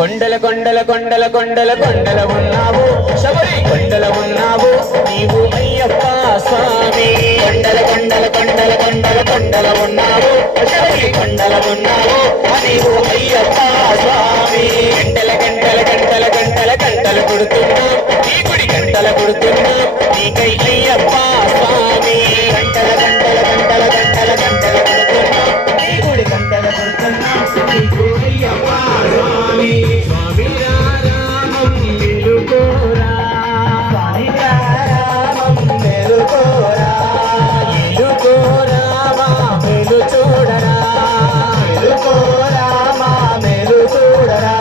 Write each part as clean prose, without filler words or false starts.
కొండల కొండల కొండల కొండల కొండల ఉన్నావు శబరి కొండల ఉన్నావు నీవు అయ్యప్ప స్వామి కొండల కొండల కొండల కొండల కొండల ఉన్నావు శబరి కొండల ఉన్నావు నీవు అయ్యప్ప స్వామి గంటల గంటల గంటల గంటల గంటలు కొడుతున్నావు నీ గుడి గంటలు కొడుతున్నావు నీకై అయ్యప్ప స్వామి గంటల గంటల గంటల గంటల గంటలు కొడుతున్నావు నీ గుడి గంటలు కొడుతున్నావు నీకు అయ్యప్ప స్వామి స్వామి రామం వెలుకోరా స్వామి రామం వెలుకోరా ఎలుకోరా మా వెలు చూడరా వెలుకోరా మా వెలు చూడరా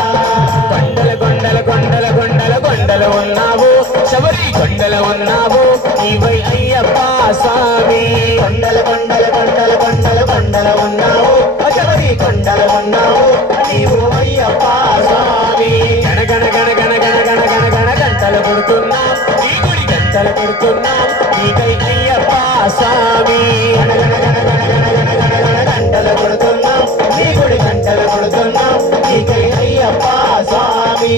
కొండల కొండల కొండల కొండల కొండలు ఉన్నావు శబరి కొండల ఉన్నావు నీవై అయ్యప్ప స్వామి కొండల కొండల కొండల కొండల కొండల ఉన్నావు శబరి కొండల ఉన్నావు నీవు అయ్యప్ప స్వామి గణ గణ గణ గణ గణ గణ గణ గణ గంటలు కొడుతున్నాం నీ గుడి గంటలు కొడుతున్నాం నీకై అయ్యప్ప స్వామి గణ గణ గణ గణ గణ గణ గణ గణ గంటలు కొడుతున్నాం నీ గుడి గంటలు కొడుతున్నాం నీకై అయ్యప్ప స్వామి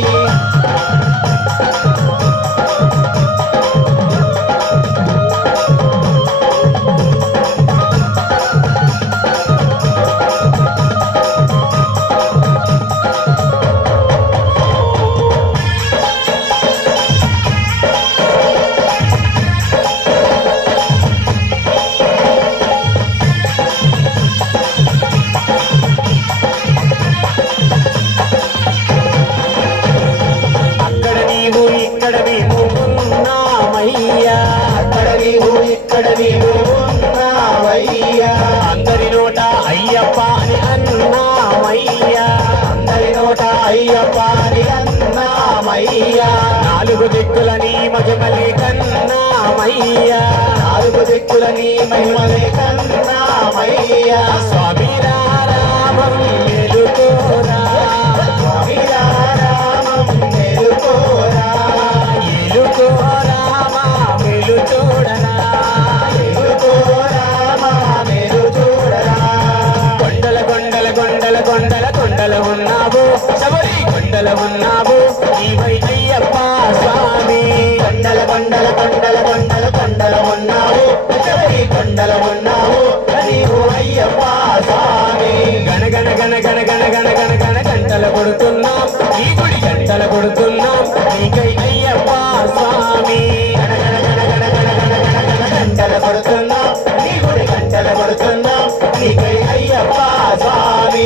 అందరి నోట అయ్యప్ప అని అన్నామయ్యా అందరి నోట అయ్యప్ప అని అన్నామయ్యా నాలుగు దిక్కులని మహిమలే కన్నామయ్యా నాలుగు దిక్కులని మహిమలే కన్నామయ్యా స్వామి రామం వెలుకోరా స్వామి రామం వెలుకోరా ఎలుకోరా మా వెలు చూడరా కొండల కొండల ఉన్నావు శబరి కొండల ఉన్నావు నీవై అయ్యప్ప స్వామి కొండల కొండల కొండల కొండల కొండల ఉన్నావు శబరి కొండల ఉన్నావు నీవు అయ్యప్ప స్వామి గణ గణ గణ గణ గణ గణ గణ గణ గంటలు కొడుతున్నాం నీ గుడి గంటలు కొడుతున్నాం నీకై అయ్యప్ప స్వామి గణ గణ గణ గణ గణ గణ గణ గణ గంటలు కొడుతున్నాం నీ గుడి గంటలు కొడుతున్నాం నీకై అయ్యప్ప స్వామి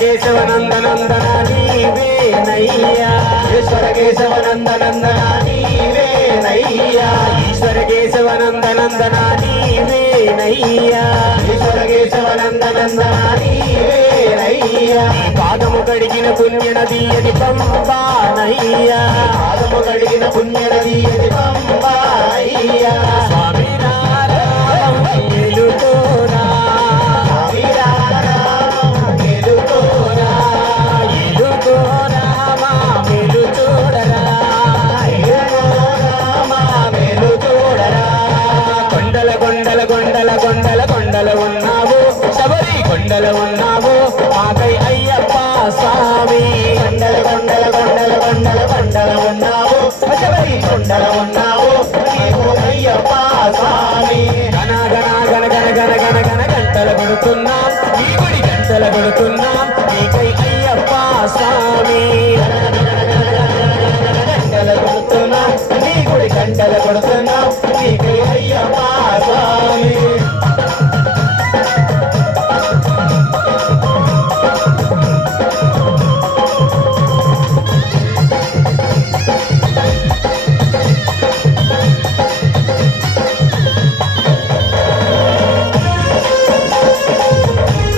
కేశవనందనందన నీవేనయ్యా ఈశ్వర కేశవనందనందన నీవేనయ్యా ఈశ్వర కేశవనందనందన నీవేనయ్యా ఈశ్వర కేశవనందనందన నీవేనయ్యా పాదము కడిగిన పుణ్యనది అది పంపానయ్యా పాదము కడిగిన పుణ్యనది అది పంపానయ్యా స్వామి రామం వెలుకోరా స్వామి కొండల ఉన్నావు మాకై అయ్యప్ప స్వామి కొండల కొండల కొండల కొండల కొండల ఉన్నావు శబరి కొండల ఉన్నావు నీవు అయ్యప్ప స్వామి గణ గణ గణ గణ గణ గణ గణ గంటలు కొడుతున్నాం నీ గుడి గంటలు కొడుతున్నాం నీకై అయ్యప్ప స్వామి గంటలు కొడుతున్నాం నీ గుడి గంటలు కొడుతున్నాం